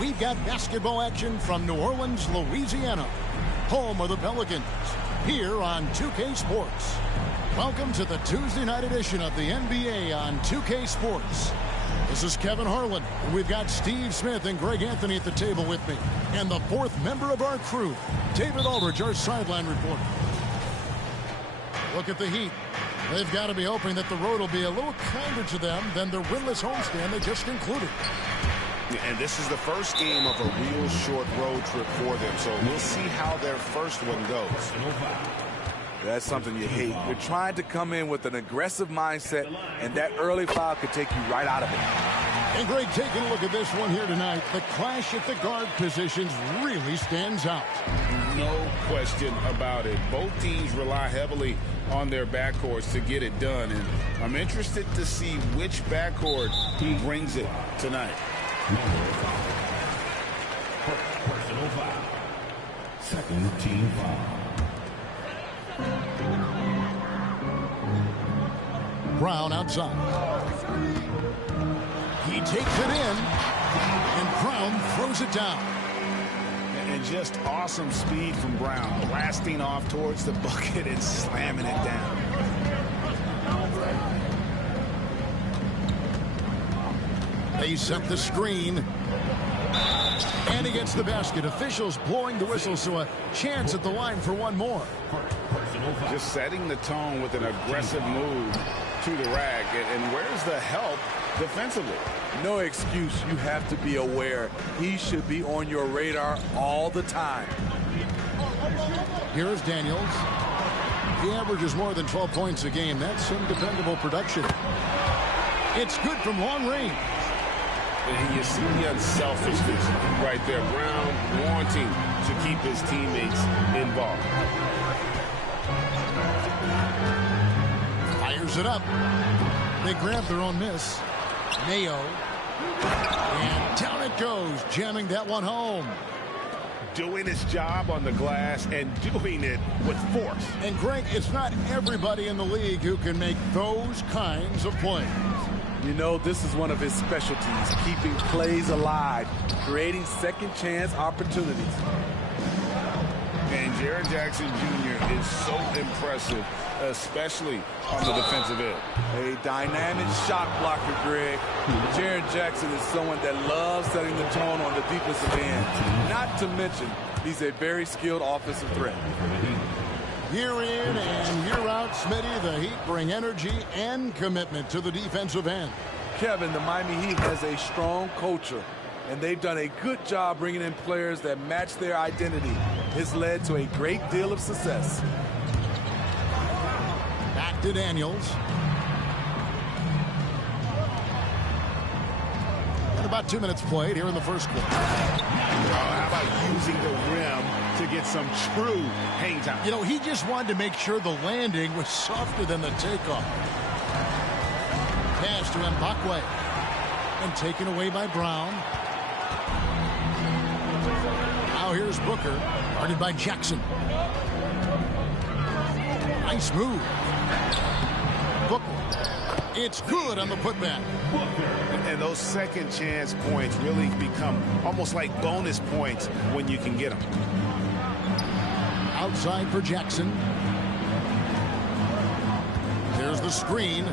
We've got basketball action from New Orleans, Louisiana, home of the Pelicans, here on 2K Sports. Welcome to the Tuesday night edition of the NBA on 2K Sports. This is Kevin Harlan. We've got Steve Smith and Greg Anthony at the table with me. And the fourth member of our crew, David Aldridge, our sideline reporter. Look at the Heat. They've got to be hoping that the road will be a little kinder to them than their winless homestand they just concluded. And this is the first game of a real short road trip for them, so we'll see how their first one goes. That's something you hate. You're trying to come in with an aggressive mindset, and that early foul could take you right out of it. And Greg, taking a look at this one here tonight, the clash at the guard positions really stands out. No question about it. Both teams rely heavily on their backcourts to get it done, and I'm interested to see which backcourt brings it tonight. Personal foul. Second team foul. Brown outside. He takes it in, and Brown throws it down. And just awesome speed from Brown, blasting off towards the bucket and slamming it down. They set the screen. And he gets the basket. Officials blowing the whistle, so a chance at the line for one more. Just setting the tone with an aggressive move to the rack. And where's the help defensively? No excuse. You have to be aware. He should be on your radar all the time. Here's Daniels. He averages more than 12 points a game. That's some dependable production. It's good from long range. And you see the unselfishness right there. Brown wanting to keep his teammates involved. Fires it up. They grab their own miss. Mayo. And down it goes, jamming that one home. Doing his job on the glass and doing it with force. And Greg, it's not everybody in the league who can make those kinds of plays. You know, this is one of his specialties, keeping plays alive, creating second chance opportunities. And Jaren Jackson Jr. is so impressive, especially on the defensive end. A dynamic shot blocker, Greg. Jaren Jackson is someone that loves setting the tone on the defensive end. Not to mention, he's a very skilled offensive threat. Year in and year out, Smitty, the Heat bring energy and commitment to the defensive end. Kevin, the Miami Heat has a strong culture, and they've done a good job bringing in players that match their identity. It's led to a great deal of success. Back to Daniels. And about 2 minutes played here in the first quarter. How about using the rim to get some true hang time? You know, he just wanted to make sure the landing was softer than the takeoff. Pass to Mbakwe. And taken away by Brown. Now here's Booker. Guarded by Jackson. Nice move. Booker. It's good on the putback. And those second chance points really become almost like bonus points when you can get them. Outside for Jackson. There's the screen.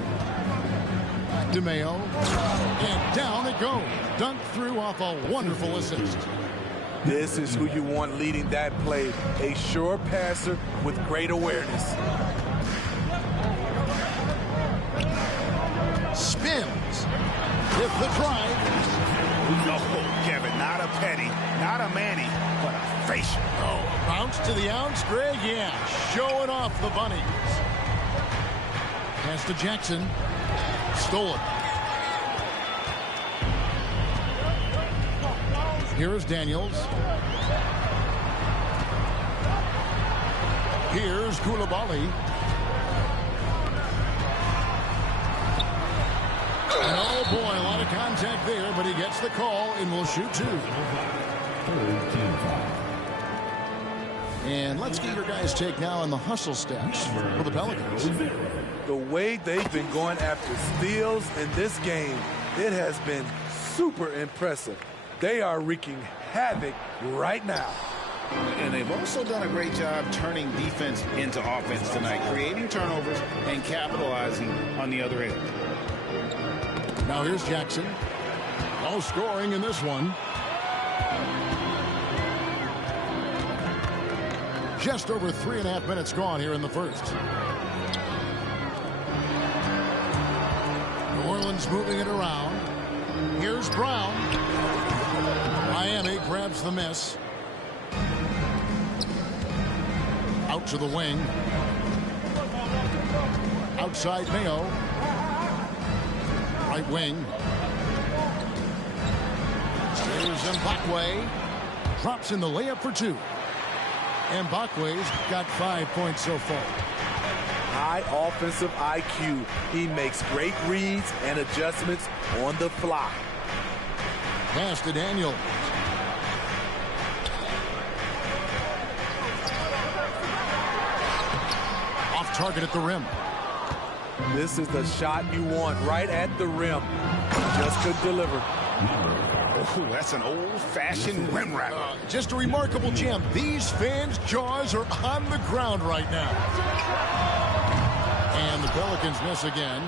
DeMayo. And down it goes. Dunked through off a wonderful assist. This is who you want leading that play. A sure passer with great awareness. Spins. With the drive. No, Kevin, not a Petty, not a Manny, but a facial. Oh, bounce to the ounce, Greg. Yeah, showing off the bunnies. Pass to Jackson. Stolen. Here's Daniels. Here's Koulibaly. And oh boy, a lot of contact there, but he gets the call and will shoot two. And let's get your guys' take now on the hustle stats for the Pelicans. The way they've been going after steals in this game, it has been super impressive. They are wreaking havoc right now. And they've also done a great job turning defense into offense tonight, creating turnovers and capitalizing on the other end. Now here's Jackson. All scoring in this one. Just over 3.5 minutes gone here in the first. New Orleans moving it around. Here's Brown. Miami grabs the miss. Out to the wing. Outside Mayo. Right wing. Here's Mbakwe. Drops in the layup for two. Mbakwe's got 5 points so far. High offensive IQ. He makes great reads and adjustments on the fly. Pass to Daniels. Off target at the rim. This is the shot you want right at the rim. Just couldn't deliver. Oh, that's an old-fashioned rim wrap. Just a remarkable gem. These fans' jaws are on the ground right now. And the Pelicans miss again.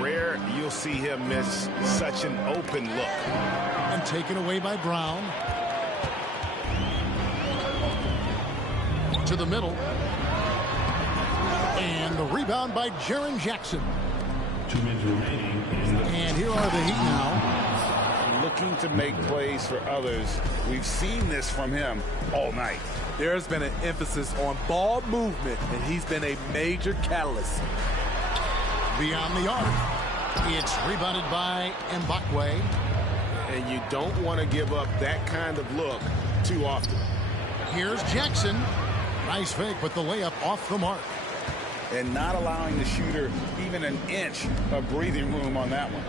Rare you'll see him miss such an open look. And taken away by Brown. To the middle. And the rebound by Jaren Jackson. 2 minutes remaining. And here are the Heat now. Looking to make plays for others. We've seen this from him all night. There's been an emphasis on ball movement, and he's been a major catalyst. Beyond the arc. It's rebounded by Mbakwe. And you don't want to give up that kind of look too often. Here's Jackson. Nice fake, but the layup off the mark. And not allowing the shooter even an inch of breathing room on that one.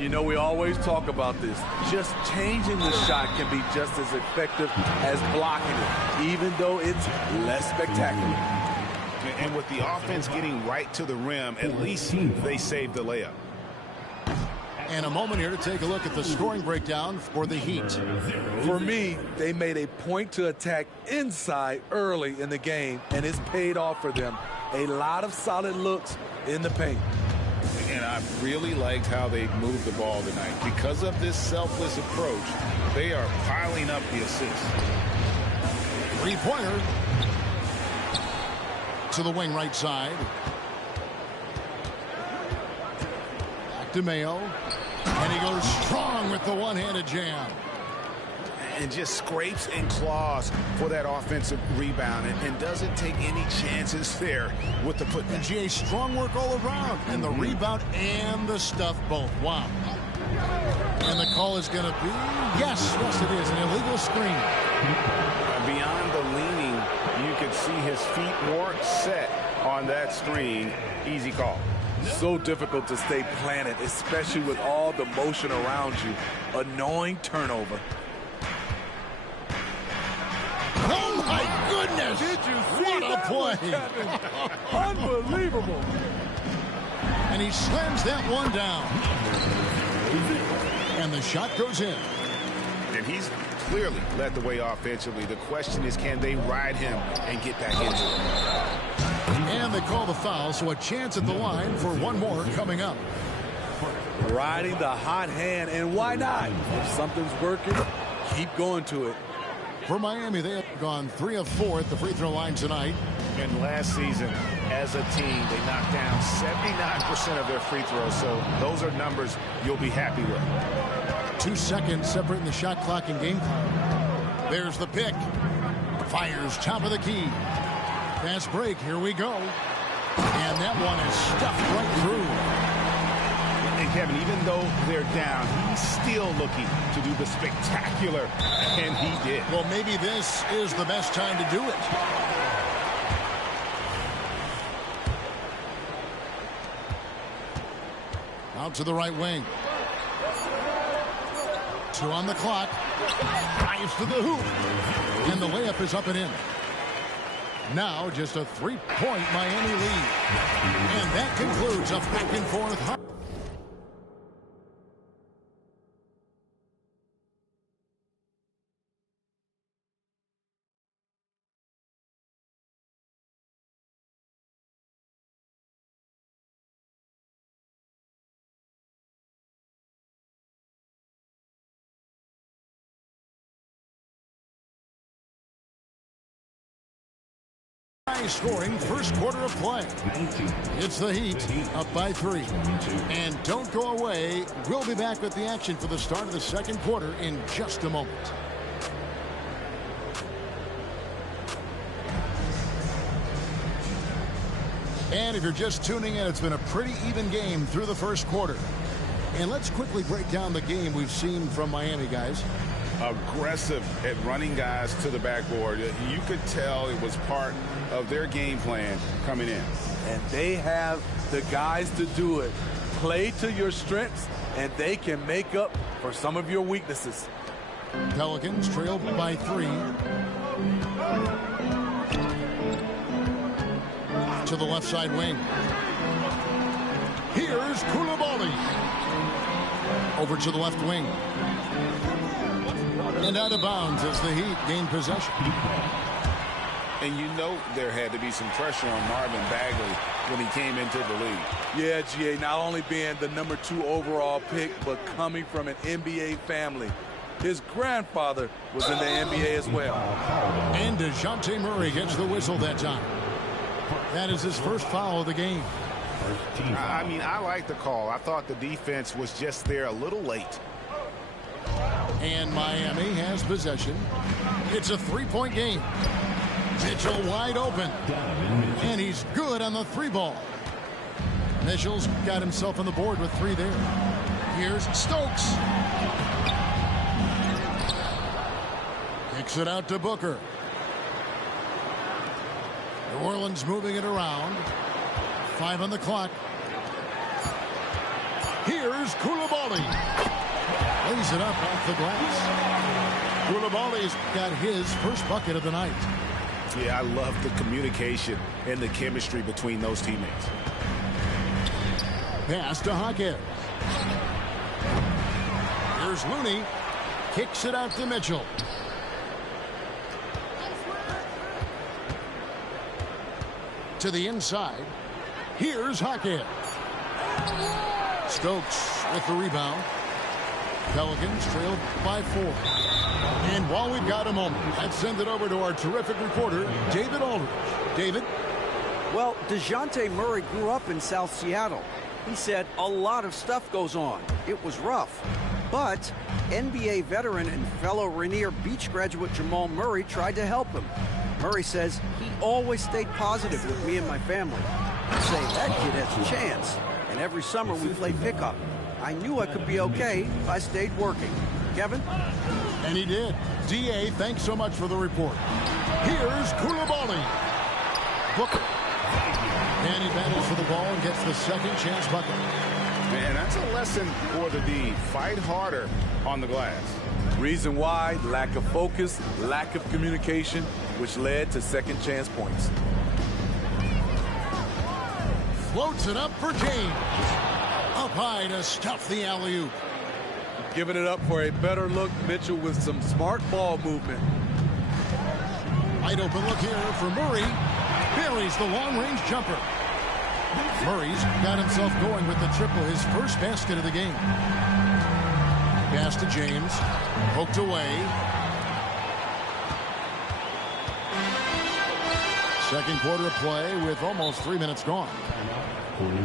You know, we always talk about this. Just changing the shot can be just as effective as blocking it, even though it's less spectacular. And with the offense getting right to the rim, at least they saved the layup. And a moment here to take a look at the scoring breakdown for the Heat. For me, they made a point to attack inside early in the game, and it's paid off for them. A lot of solid looks in the paint. And I really liked how they moved the ball tonight. Because of this selfless approach, they are piling up the assists. Three-pointer. To the wing right side. Back to Mayo. And he goes strong with the one-handed jam. And just scrapes and claws for that offensive rebound and doesn't take any chances there with the putback. And GA, strong work all around. And the rebound and the stuff both. Wow. And the call is going to be, yes, it is, an illegal screen. Beyond the leaning, you could see his feet weren't set on that screen. Easy call. So difficult to stay planted, especially with all the motion around you. Annoying turnover. Oh, my goodness! Did you see what a play! Unbelievable! And he slams that one down. And the shot goes in. And he's clearly led the way offensively. The question is, can they ride him and get back into it? And they call the foul, so a chance at the line for one more coming up. Riding the hot hand, and why not? If something's working, keep going to it. For Miami, they have gone 3 of 4 at the free throw line tonight. And last season, as a team, they knocked down 79% of their free throws, so those are numbers you'll be happy with. 2 seconds separating the shot clock and game clock. There's the pick. Fires top of the key. Fast break, here we go. And that one is stuffed right through. And Kevin, even though they're down, he's still looking to do the spectacular, and he did. Well, maybe this is the best time to do it. Out to the right wing. 2 on the clock. Drives to the hoop. And the layup is up and in. Now just a 3-point Miami lead. And that concludes a back-and-forth. High-scoring first quarter of play. It's the Heat up by 3. And don't go away. We'll be back with the action for the start of the second quarter in just a moment. And if you're just tuning in, it's been a pretty even game through the first quarter. And let's quickly break down the game we've seen from Miami, guys. Aggressive at running guys to the backboard. You could tell it was part of their game plan coming in. And they have the guys to do it. Play to your strengths, and they can make up for some of your weaknesses. Pelicans trail by 3. To the left side wing. Here's Coulibaly. Over to the left wing. And out of bounds as the Heat gain possession. And you know there had to be some pressure on Marvin Bagley when he came into the league. Yeah, GA, not only being the number 2 overall pick, but coming from an NBA family. His grandfather was in the NBA as well. And DeJounte Murray gets the whistle that time. That is his first foul of the game. I mean, I like the call. I thought the defense was just there a little late. And Miami has possession. It's a 3-point game. Mitchell wide open. And he's good on the 3 ball. Mitchell's got himself on the board with 3 there. Here's Stokes. Kicks it out to Booker. New Orleans moving it around. 5 on the clock. Here's Coulibaly. Lays it up off the glass. Coulibaly's got his first bucket of the night. Yeah, I love the communication and the chemistry between those teammates. Pass to Hawkins. Here's Looney. Kicks it out to Mitchell. To the inside. Here's Hawkins. Stokes with the rebound. Pelicans trailed by 4. And while we've got a moment, let's send it over to our terrific reporter, David Aldridge. David? Well, DeJounte Murray grew up in South Seattle. He said a lot of stuff goes on. It was rough. But NBA veteran and fellow Rainier Beach graduate Jamal Murray tried to help him. Murray says he always stayed positive with me and my family. I say that kid has a chance. And every summer we play pickup. I knew I could be okay if I stayed working. Kevin? And he did. D.A., thanks so much for the report. Here's Coulibaly. Booker. And he battles for the ball and gets the second chance bucket. And that's a lesson for the D. Fight harder on the glass. Reason why: lack of focus, lack of communication, which led to second chance points. Floats it up for James. Up high to stuff the alley-oop. Giving it up for a better look. Mitchell with some smart ball movement. Wide open look here for Murray. Buries the long-range jumper. Murray's got himself going with the triple, his first basket of the game. Pass to James. Poked away. Second quarter of play with almost 3 minutes gone.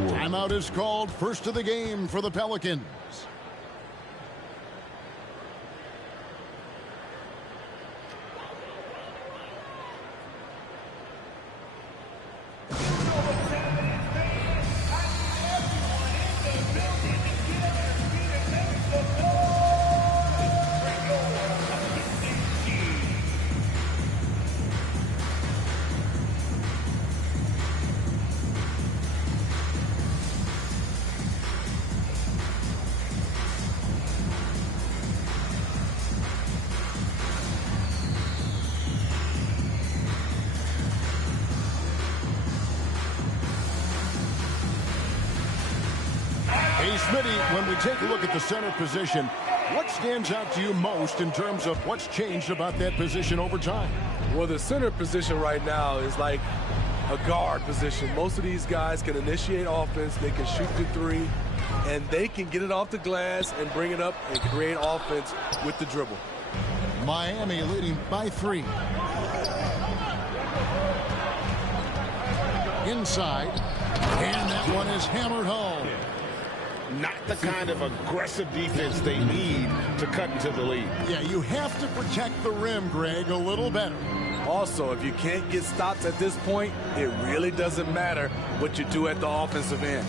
Timeout is called, first of the game for the Pelicans. Smitty, when we take a look at the center position, what stands out to you most in terms of what's changed about that position over time? Well, the center position right now is like a guard position. Most of these guys can initiate offense, they can shoot the 3, and they can get it off the glass and bring it up and create offense with the dribble. Miami leading by 3. inside. And that one is hammered home. Not the kind of aggressive defense they need to cut into the lead. Yeah, you have to protect the rim, Greg, a little better. Also, if you can't get stops at this point, it really doesn't matter what you do at the offensive end.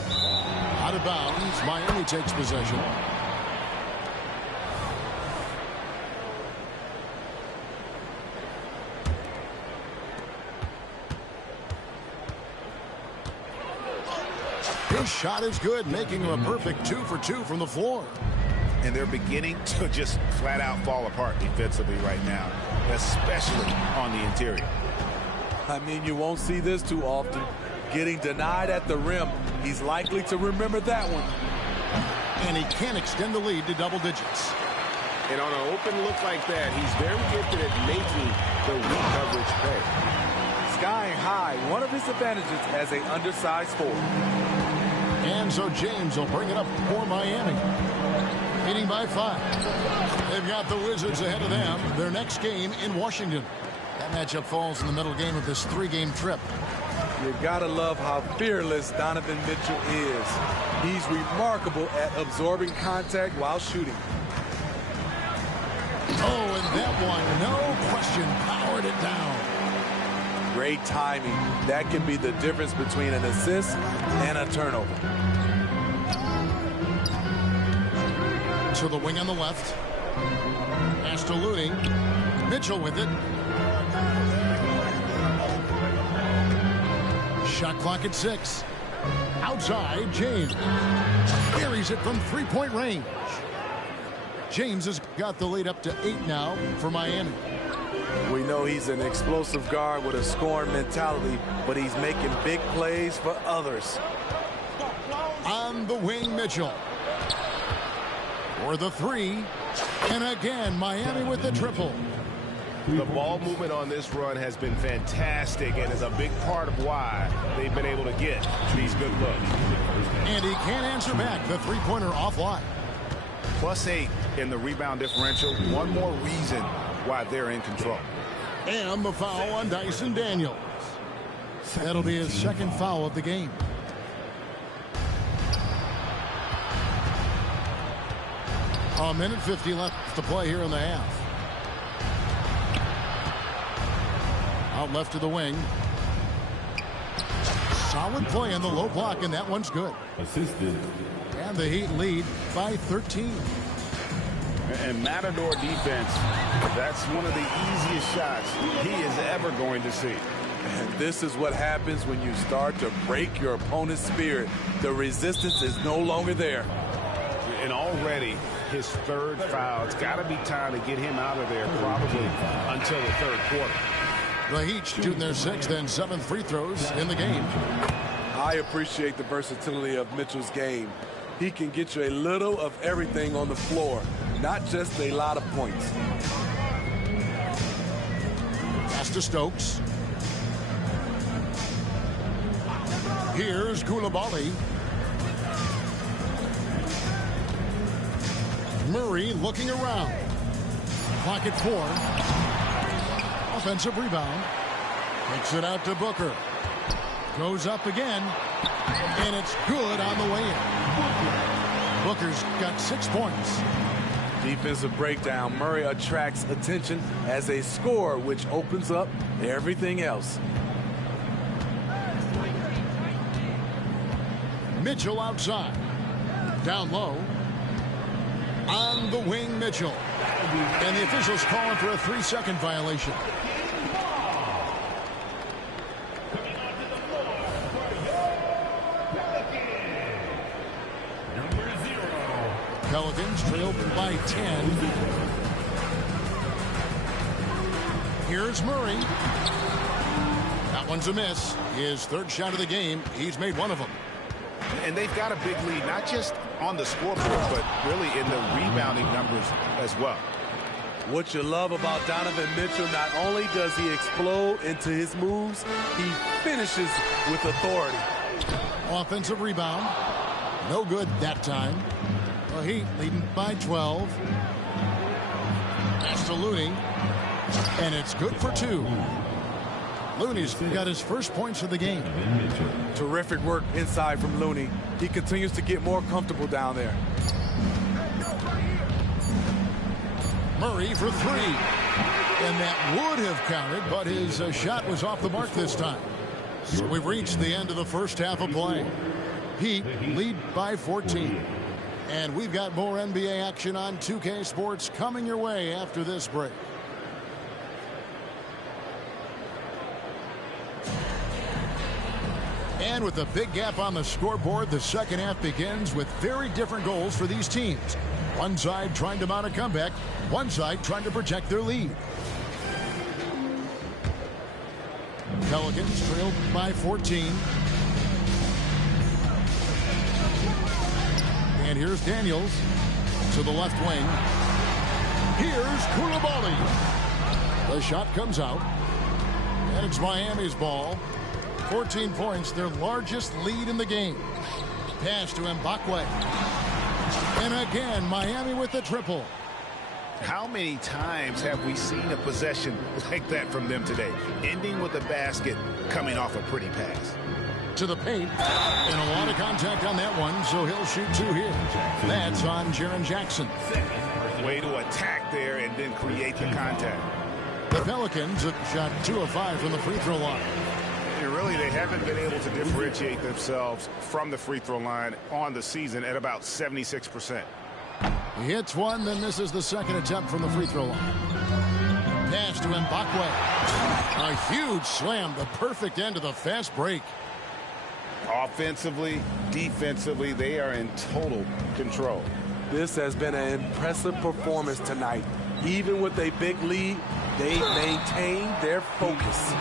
Out of bounds, Miami takes possession. His shot is good, making him a perfect 2 for 2 from the floor. And they're beginning to just flat out fall apart defensively right now, especially on the interior. I mean, you won't see this too often. Getting denied at the rim, he's likely to remember that one. And he can extend the lead to double digits. And on an open look like that, he's very gifted at making the weak coverage pay. Skying high, one of his advantages as an undersized forward. And so James will bring it up for Miami. Leading by 5. They've got the Wizards ahead of them. Their next game in Washington. That matchup falls in the middle game of this 3-game trip. You gotta love how fearless Donovan Mitchell is. He's remarkable at absorbing contact while shooting. Oh, and that one, no question, powered it down. Great timing. That can be the difference between an assist and a turnover. To the wing on the left. Pass to Looney. Mitchell with it. Shot clock at 6. Outside, James. Carries it from 3-point range. James has got the lead up to 8 now for Miami. We know he's an explosive guard with a scoring mentality, but he's making big plays for others. On the wing, Mitchell. For the 3. And again, Miami with the triple. The ball movement on this run has been fantastic and is a big part of why they've been able to get these good looks. And he can't answer back. The 3-pointer offline. +8 in the rebound differential. One more reason why they're in control. And the foul on Dyson Daniels. That'll be his second foul of the game. A minute 50 left to play here in the half. Out left to the wing. Solid play in the low block, and that one's good. Assisted. And the Heat lead by 13. And Matador defense, that's one of the easiest shots he is ever going to see. And this is what happens when you start to break your opponent's spirit. The resistance is no longer there. And already his 3rd foul. It's got to be time to get him out of there probably until the 3rd quarter. The Heat shooting their 6th and 7th free throws in the game. I appreciate the versatility of Mitchell's game. He can get you a little of everything on the floor, not just a lot of points. Pass to Stokes. Here's Coulibaly. Murray looking around. Clock at 4. Offensive rebound. Takes it out to Booker. Goes up again. And it's good on the way in. Booker's got 6 points. Defensive breakdown. Murray attracts attention as a scorer, which opens up everything else. Mitchell outside. Down low. On the wing, Mitchell. And the officials calling for a 3-second violation. Pelicans trail by 10. Here's Murray. That one's a miss. His 3rd shot of the game. He's made one of them. And they've got a big lead, not just on the scoreboard, but really in the rebounding numbers as well. What you love about Donovan Mitchell, not only does he explode into his moves, he finishes with authority. Offensive rebound. No good that time. The Heat leading by 12. Pass to Looney. And it's good for 2. Looney's got his first points of the game. Terrific work inside from Looney. He continues to get more comfortable down there. Murray for three. And that would have counted, but his shot was off the mark this time. So we've reached the end of the first half of play. Heat lead by 14. And we've got more NBA action on 2K Sports coming your way after this break. And with a big gap on the scoreboard, the second half begins with very different goals for these teams. One side trying to mount a comeback, one side trying to protect their lead. Pelicans trailed by 14. And here's Daniels to the left wing. Here's Koulibaly. The shot comes out. And it's Miami's ball. 14 points, their largest lead in the game. Pass to Mbakwe. And again, Miami with the triple. How many times have we seen a possession like that from them today? Ending with a basket, coming off a pretty pass. To the paint. And a lot of contact on that one, so he'll shoot two here. That's on Jaren Jackson. Way to attack there and then create the contact. The Pelicans have shot 2 of 5 from the free throw line. And really, they haven't been able to differentiate themselves from the free throw line on the season at about 76%. He hits one, then misses the second attempt from the free throw line. Pass to Mbakwe. A huge slam, the perfect end of the fast break. Offensively, defensively, they are in total control. This has been an impressive performance tonight. Even with a big lead, they maintain their focus.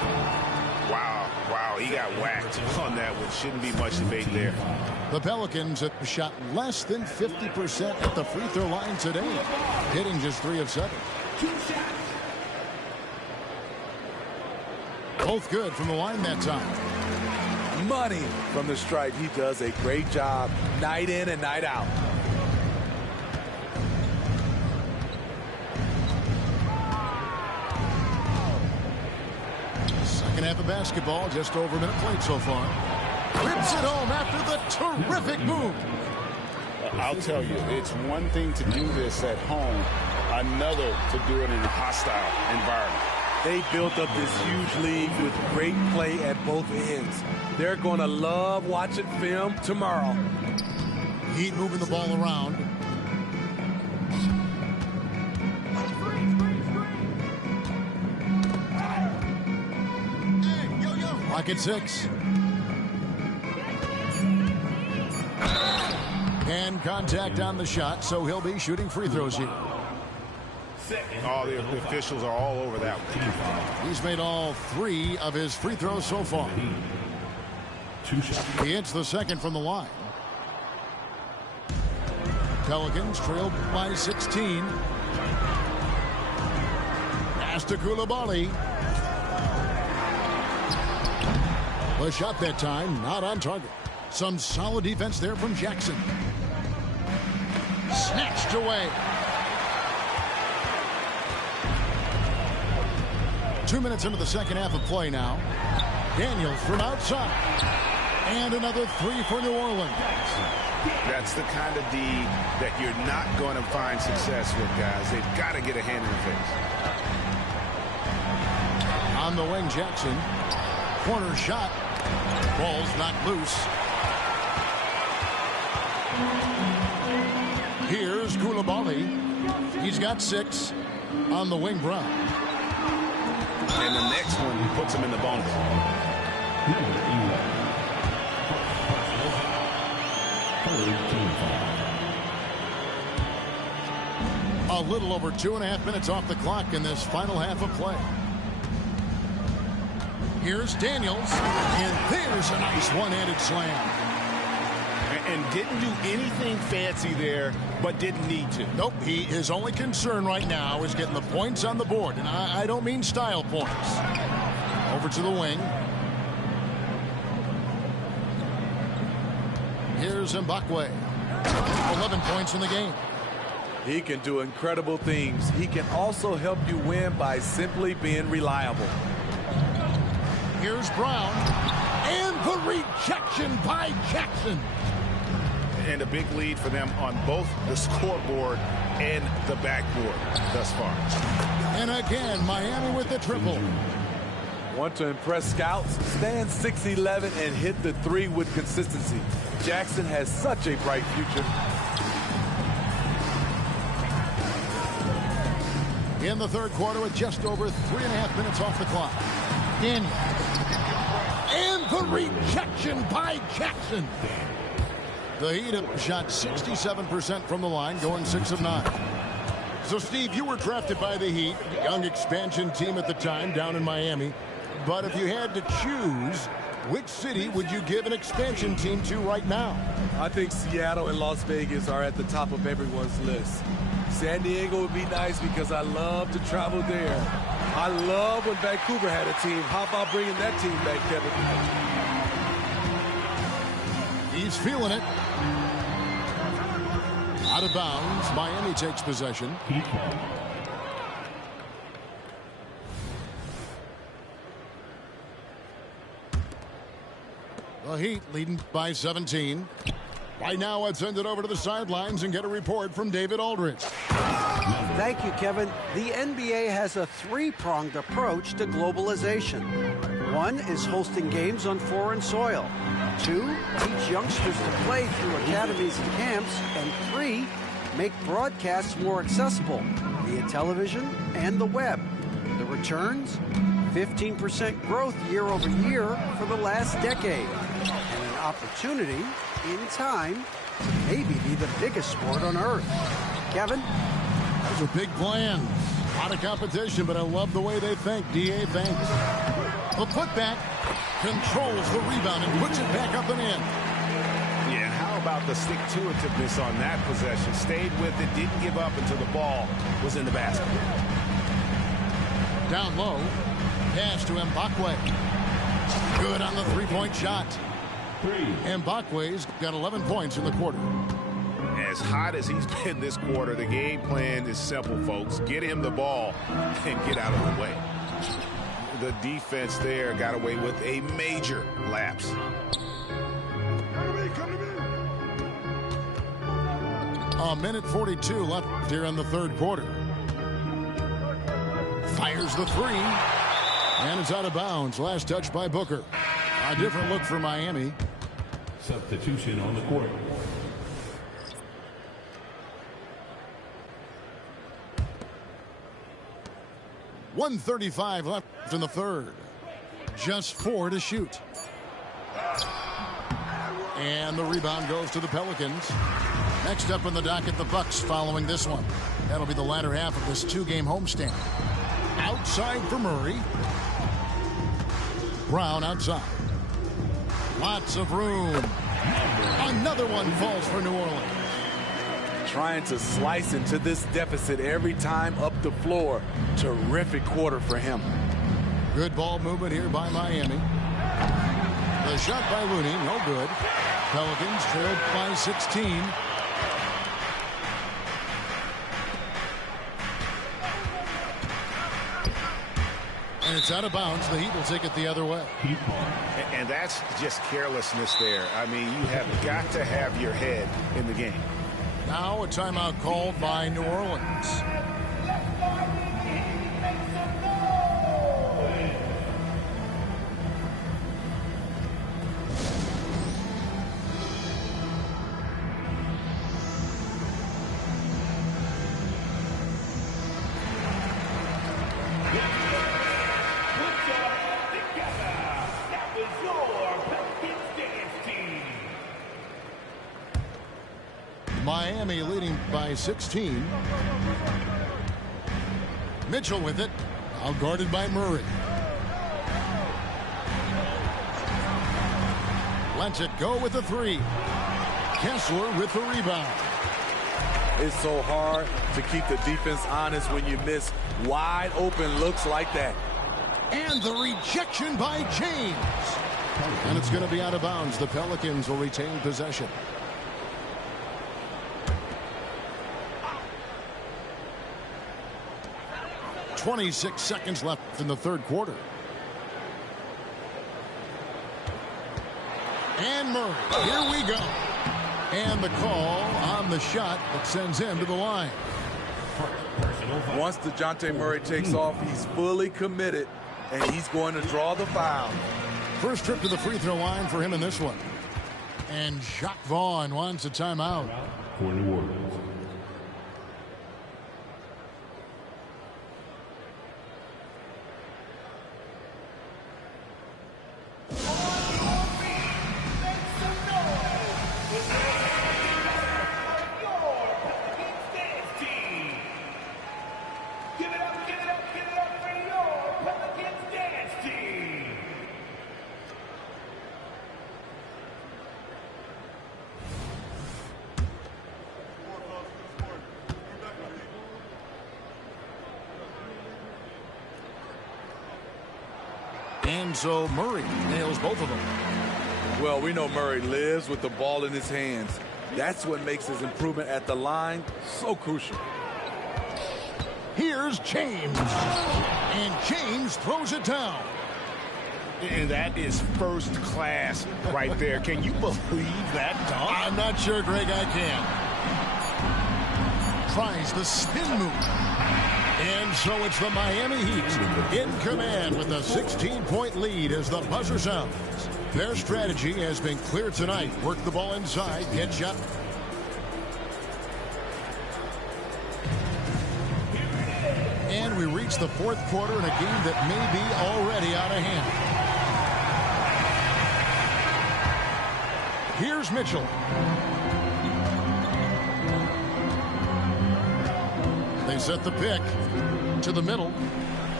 Wow, he got whacked on that one. Shouldn't be much debate there. The Pelicans have shot less than 50% at the free throw line today, hitting just 3 of 7. Both good from the line that time. Money from the stripe. He does a great job night in and night out. Second half of basketball, just over a minute played so far. Rips it home after the terrific move. I'll tell you, it's one thing to do this at home, another to do it in a hostile environment. They built up this huge lead with great play at both ends. They're going to love watching film tomorrow. Heat moving the ball around. Clock at 6. And contact on the shot, so he'll be shooting free throws here. All the officials are all over that one. He's made all 3 of his free throws so far. He hits the second from the line. Pelicans trailed by 16. Pass to Koulibaly. The shot that time, not on target. Some solid defense there from Jackson. Snatched away. 2 minutes into the second half of play now. Daniels from outside. And another 3 for New Orleans. That's the kind of D that you're not going to find success with, guys. They've got to get a hand in the face. On the wing, Jackson. Corner shot. Ball's knocked loose. Here's Koulibaly. He's got 6 on the wing, Brown. And the next one puts him in the bonus. A little over 2.5 minutes off the clock in this final half of play. Here's Daniels, and there's a nice one-handed slam. And didn't do anything fancy there, but didn't need to. Nope, his only concern right now is getting the points on the board, and I don't mean style points. Over to the wing. Here's Mbakwe. 11 points in the game. He can do incredible things. He can also help you win by simply being reliable. Here's Brown. And the rejection by Jackson. And a big lead for them on both the scoreboard and the backboard thus far. And again, Miami with the triple. Want to impress scouts? Stand 6'11" and hit the three with consistency. Jackson has such a bright future. In the third quarter with just over 3.5 minutes off the clock. In. And the rejection by Jackson. The Heat have shot 67% from the line, going 6 of 9. So, Steve, you were drafted by the Heat, young expansion team at the time down in Miami. But if you had to choose, which city would you give an expansion team to right now? I think Seattle and Las Vegas are at the top of everyone's list. San Diego would be nice because I love to travel there. I love when Vancouver had a team. How about bringing that team back, Kevin? He's feeling it. Out of bounds. Miami takes possession. The Heat leading by 17. Right now, let's send it over to the sidelines and get a report from David Aldridge. Thank you, Kevin. The NBA has a three-pronged approach to globalization. One is hosting games on foreign soil. 2, teach youngsters to play through academies and camps. And 3, make broadcasts more accessible via television and the web. The returns? 15% growth year over year for the last decade. And an opportunity, in time, to maybe be the biggest sport on earth. Kevin? Those are big plans. A lot of competition, but I love the way they think. D.A. thanks. The putback controls the rebound and puts it back up and in. Yeah, how about the stick-to-itiveness on that possession? Stayed with it, didn't give up until the ball was in the basket. Down low. Pass to Mbakwe. Good on the three-point shot. Mbakwe's got 11 points in the quarter. As hot as he's been this quarter, the game plan is simple, folks. Get him the ball and get out of the way. The defense there got away with a major lapse. A minute 42 left here in the third quarter. Fires the three. And it's out of bounds. Last touch by Booker. A different look for Miami. Substitution on the court. .135 left in the third. Just 4 to shoot. And the rebound goes to the Pelicans. Next up on the docket, the Bucks following this one. That'll be the latter half of this two-game homestand. Outside for Murray. Brown outside. Lots of room. Another one falls for New Orleans. Trying to slice into this deficit every time up the floor. Terrific quarter for him. Good ball movement here by Miami. The shot by Looney, no good. Pelicans trailed by 16. And it's out of bounds. The Heat will take it the other way. And that's just carelessness there. I mean, you have got to have your head in the game. Now a timeout called by New Orleans. Miami leading by 16. Mitchell with it. Out guarded by Murray. Lets it go with the three. Kessler with the rebound. It's so hard to keep the defense honest when you miss wide open looks like that. And the rejection by James. And it's going to be out of bounds. The Pelicans will retain possession. .26 seconds left in the third quarter. And Murray, here we go. And the call on the shot that sends him to the line. Once DeJounte Murray takes off, he's fully committed, and he's going to draw the foul. First trip to the free throw line for him in this one. And Jacques Vaughn wants a timeout. For New Orleans. And so Murray nails both of them. Well, we know Murray lives with the ball in his hands. That's what makes his improvement at the line so crucial. Here's James. And James throws it down. And that is first class right there. Can you believe that dunk? I'm not sure, Greg, I can. Tries the spin move. And so it's the Miami Heat in command with a 16-point lead as the buzzer sounds. Their strategy has been clear tonight. Work the ball inside, get shot. And we reach the fourth quarter in a game that may be already out of hand. Here's Mitchell. They set the pick to the middle.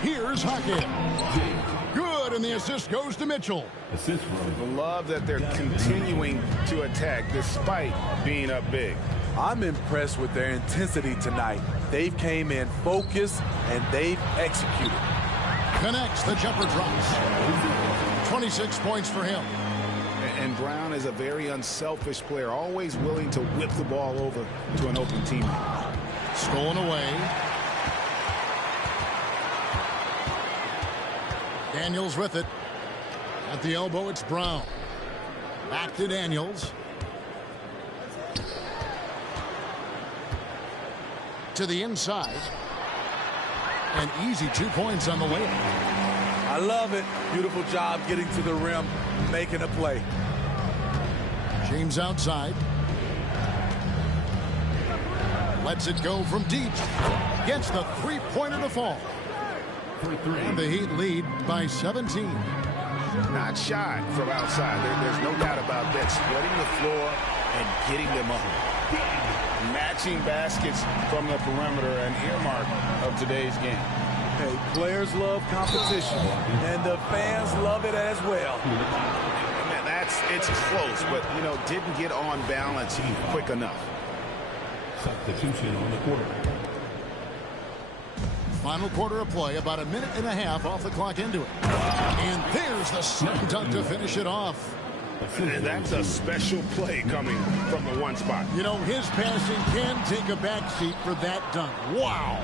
Here's Hackett. Good, and the assist goes to Mitchell. Assist from. Love that they're continuing to attack despite being up big. I'm impressed with their intensity tonight. They've came in focused, and they've executed. Connects, the jumper drops. 26 points for him. And Brown is a very unselfish player, always willing to whip the ball over to an open teammate. Stolen away. Daniels with it. At the elbow, it's Brown. Back to Daniels. To the inside. An easy 2 points on the layup. I love it. Beautiful job getting to the rim, making a play. James outside. Lets it go from deep. Gets the three-pointer to fall. And the Heat lead by 17. Not shy from outside. There's no doubt about that. Spreading the floor and getting them up. Matching baskets from the perimeter, an earmark of today's game. Hey, players love competition, and the fans love it as well. It's close, but, didn't get on balance quick enough. Substitution on the court. Final quarter of play, about a minute and a half off the clock into it. And there's the slam dunk to finish it off. And that's a special play coming from the one spot. His passing can take a backseat for that dunk. Wow.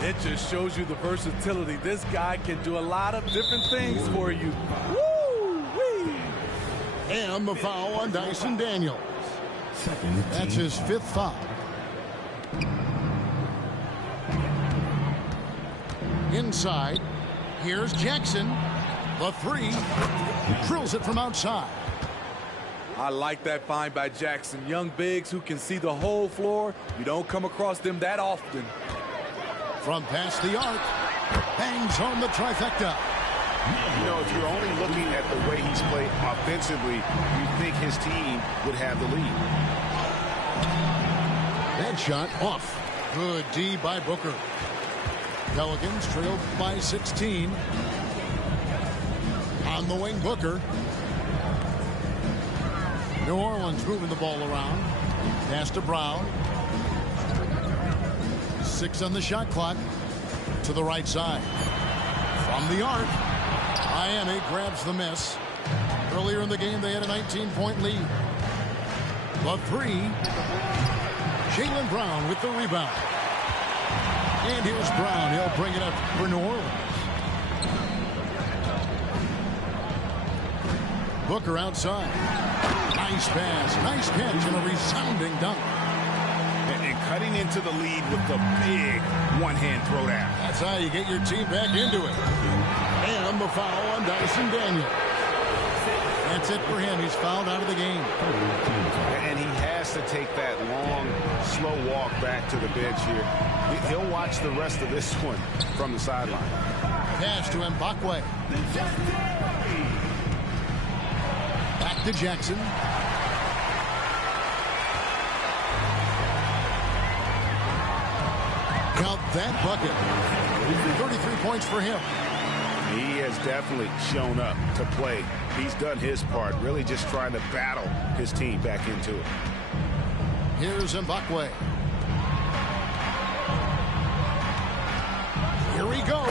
It just shows you the versatility. This guy can do a lot of different things for you. Woo-wee. And the foul on Dyson Daniels. That's his fifth foul. Inside, here's Jackson. The three, drills it from outside. I like that find by Jackson. Young bigs who can see the whole floor. You don't come across them that often. From past the arc, bangs home the trifecta. If you're only looking at the way he's played offensively, you think his team would have the lead. That shot off. Good D by Booker. Pelicans trailed by 16. On the wing, Booker. New Orleans moving the ball around. Pass to Brown. 6 on the shot clock. To the right side. From the arc. Miami grabs the miss. Earlier in the game, they had a 19-point lead. The three. Jaylen Brown with the rebound. And here's Brown. He'll bring it up for New Orleans. Booker outside. Nice pass, nice catch, and a resounding dunk. And cutting into the lead with the big one-hand throwdown. That's how you get your team back into it. And the foul on Dyson Daniels. That's it for him. He's fouled out of the game. And he has to take that long, slow walk back to the bench here. He'll watch the rest of this one from the sideline. Pass to Mbakwe. Back to Jackson. Count that bucket. 33 points for him. He has definitely shown up to play. He's done his part, really just trying to battle his team back into it. Here's Mbakwe. Here he goes.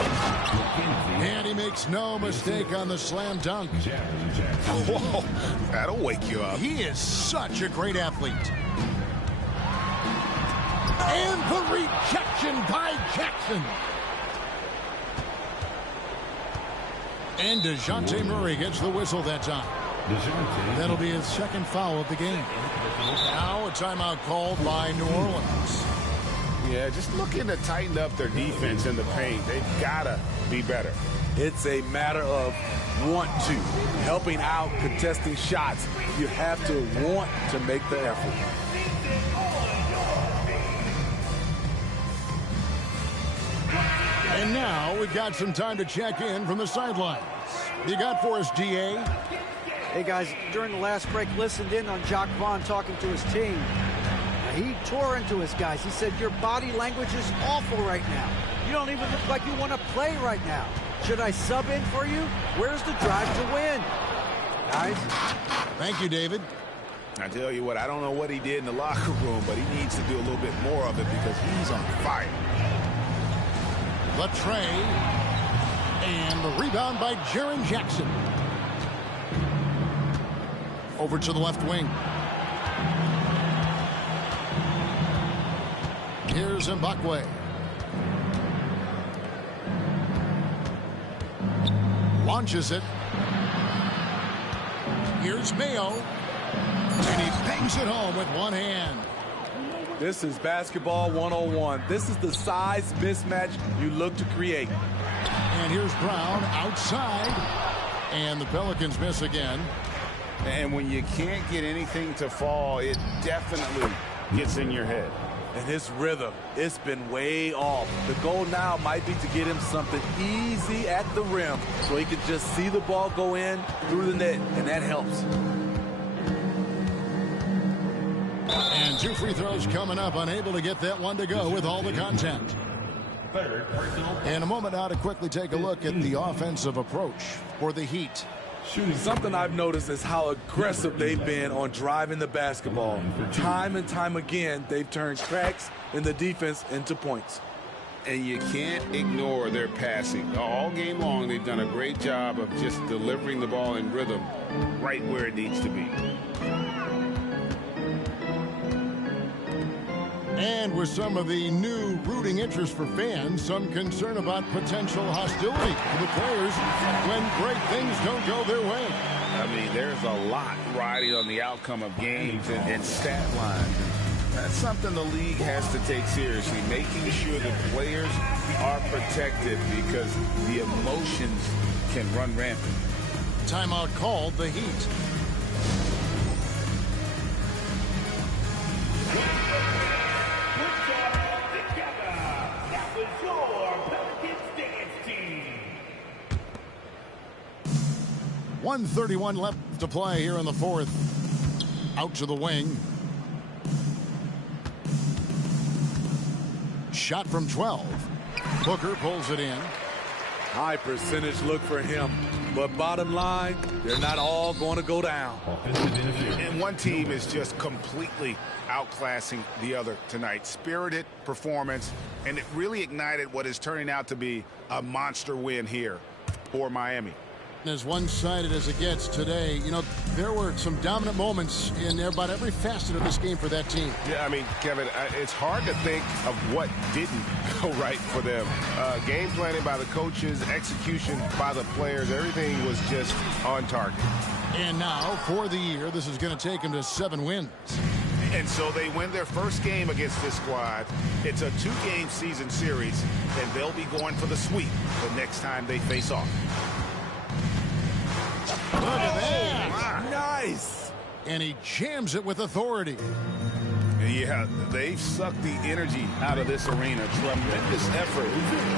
And he makes no mistake on the slam dunk. Whoa, that'll wake you up. He is such a great athlete. And the rejection by Jackson. And DeJounte Murray gets the whistle that time. That'll be his second foul of the game. Now a timeout called by New Orleans. Yeah, just looking to tighten up their defense in the paint. They've got to be better. It's a matter of want to. Helping out, contesting shots. You have to want to make the effort. And now we've got some time to check in from the sidelines. You got for us, DA? Hey, guys, during the last break, listened in on Jacques Vaughn talking to his team. He tore into his guys. He said, your body language is awful right now. You don't even look like you want to play right now. Should I sub in for you? Where's the drive to win? Guys? Thank you, David. I tell you what, I don't know what he did in the locker room, but he needs to do a little bit more of it because he's on fire. Latray. And the rebound by Jaren Jackson. Over to the left wing. Here's Mbakwe. Launches it. Here's Mayo. And he bangs it home with one hand. This is basketball 101. This is the size mismatch you look to create. And here's Brown outside. And the Pelicans miss again. And when you can't get anything to fall, it definitely gets in your head. And his rhythm, it's been way off. The goal now might be to get him something easy at the rim so he can just see the ball go in through the net, and that helps. And 2 free throws coming up, unable to get that one to go with all the content. In a moment now to quickly take a look at the offensive approach for the Heat. Something I've noticed is how aggressive they've been on driving the basketball. Time and time again, they've turned cracks in the defense into points. And you can't ignore their passing. All game long, they've done a great job of just delivering the ball in rhythm right where it needs to be. And with some of the new rooting interest for fans, some concern about potential hostility for the players when great things don't go their way. I mean, there's a lot riding on the outcome of games and stat lines. That's something the league has to take seriously, making sure the players are protected because the emotions can run rampant. Timeout called the Heat. That was your Pelicans dance team. 1:31 left to play here in the fourth. Out to the wing. Shot from 12. Booker pulls it in. High percentage look for him. But bottom line, they're not all going to go down. And one team is just completely outclassing the other tonight. Spirited performance, and it really ignited what is turning out to be a monster win here for Miami. As one-sided as it gets today, you know, There were some dominant moments in about every facet of this game for that team. Yeah, I mean, Kevin, it's hard to think of what didn't go right for them. Game planning by the coaches, execution by the players, everything was just on target. And now, for the year, this is going to take them to 7 wins. And so they win their first game against this squad. It's a 2-game season series, and they'll be going for the sweep the next time they face off. Look at that. Nice. And he jams it with authority. Yeah, they've sucked the energy out of this arena. Tremendous effort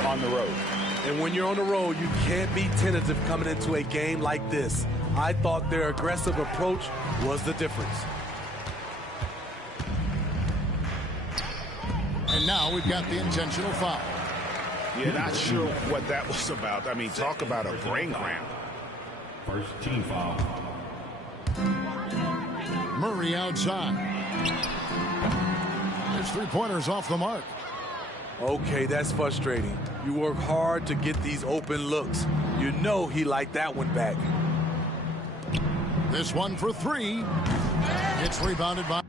on the road. And when you're on the road, you can't be tentative coming into a game like this. I thought their aggressive approach was the difference. And now we've got the intentional foul. Yeah, not sure what that was about. I mean, talk about a brain cramp. First team foul. Murray outside. His three-pointer's off the mark. Okay, that's frustrating. You work hard to get these open looks. You know he liked that one back. This one for 3. It's rebounded by